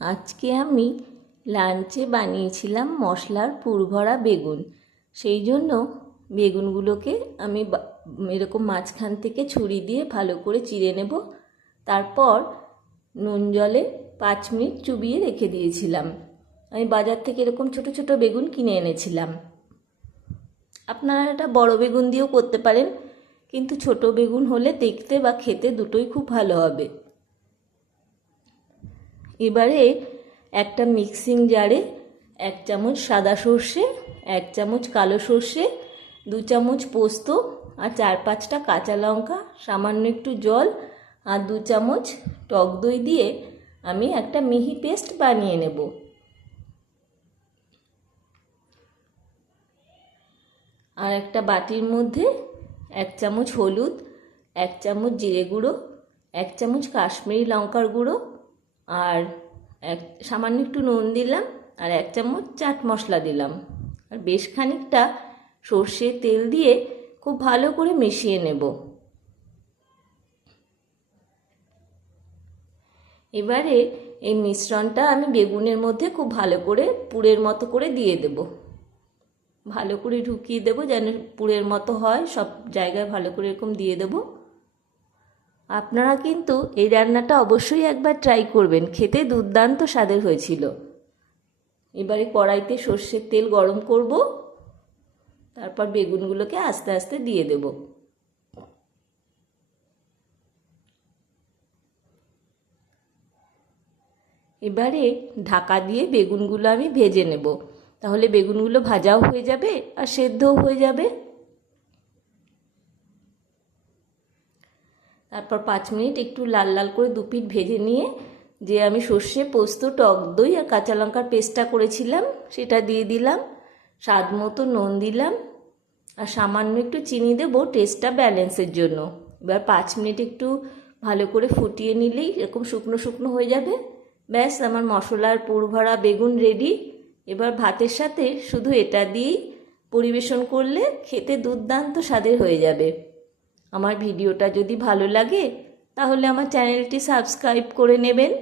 আজকে আমি লাঞ্চে বানিয়েছিলাম মশলার পুরভরা বেগুন। সেই জন্য বেগুনগুলোকে আমি এরকম মাঝখান থেকে ছুরি দিয়ে ভালো করে চিড়ে নেব। তারপর নুন জলে 5 মিনিট চুবিয়ে রেখে দিয়েছিলাম। আমি বাজার থেকে এরকম ছোট ছোট বেগুন কিনে এনেছিলাম। আপনারা এটা বড় বেগুন দিয়েও করতে পারেন, কিন্তু ছোট বেগুন হলে দেখতে বা খেতে দুটোই খুব ভালো হবে। এবারে একটা মিক্সিং জারে 1 চামচ সাদা সর্ষে, 1 চামচ কালো সর্ষে, 2 চামচ পোস্ত আর 4-5টা কাঁচা লঙ্কা, সামান্য একটু জল আর 2 চামচ টক দই দিয়ে আমি একটা মিহি পেস্ট বানিয়ে নেব। আর একটা বাটির মধ্যে 1 চামচ হলুদ, 1 চামচ জিরে গুঁড়ো, 1 চামচ কাশ্মীরি লঙ্কার গুঁড়ো আর সামান্য একটু নুন দিলাম আর 1 চামচ চাট মশলা দিলাম। আর বেশ খানিকটা সর্ষের তেল দিয়ে খুব ভালো করে মিশিয়ে নেব। এবারে এই মিশ্রণটা আমি বেগুনের মধ্যে খুব ভালো করে পুরের মতো করে দিয়ে দেব। ভালো করে ঢুকিয়ে দেব যেন পুরের মতো হয়, সব জায়গায় ভালো করে এরকম দিয়ে দেব। আপনারা কিন্তু এই রান্নাটা অবশ্যই একবার ট্রাই করবেন, খেতে দুর্দান্ত স্বাদের হয়েছিল। এবারে কড়াইতে সর্ষের তেল গরম করব, তারপর বেগুনগুলোকে আস্তে আস্তে দিয়ে দেব। এবারে ঢাকা দিয়ে বেগুনগুলো আমি ভেজে নেব, তাহলে বেগুনগুলো ভাজাও হয়ে যাবে আর সেদ্ধও হয়ে যাবে। তারপর 5 মিনিট একটু লাল লাল করে 2 পিঠ ভেজে নিয়ে যে আমি সর্ষে, পোস্ত, টক দই আর কাঁচা লঙ্কার পেস্টটা করেছিলাম সেটা দিয়ে দিলাম। স্বাদ মতো নুন দিলাম আর সামান্য একটু চিনি দেবো টেস্টটা ব্যালেন্সের জন্য। এবার 5 মিনিট একটু ভালো করে ফুটিয়ে নিলেই এরকম শুকনো শুকনো হয়ে যাবে। ব্যাস, আমার মশলার পুরভরা বেগুন রেডি। এবার ভাতের সাথে শুধু এটা দিয়েই পরিবেশন করলে খেতে দুর্দান্ত স্বাদের হয়ে যাবে। আমার ভিডিওটা যদি ভালো লাগে তাহলে আমার চ্যানেলটি সাবস্ক্রাইব করে নেবেন।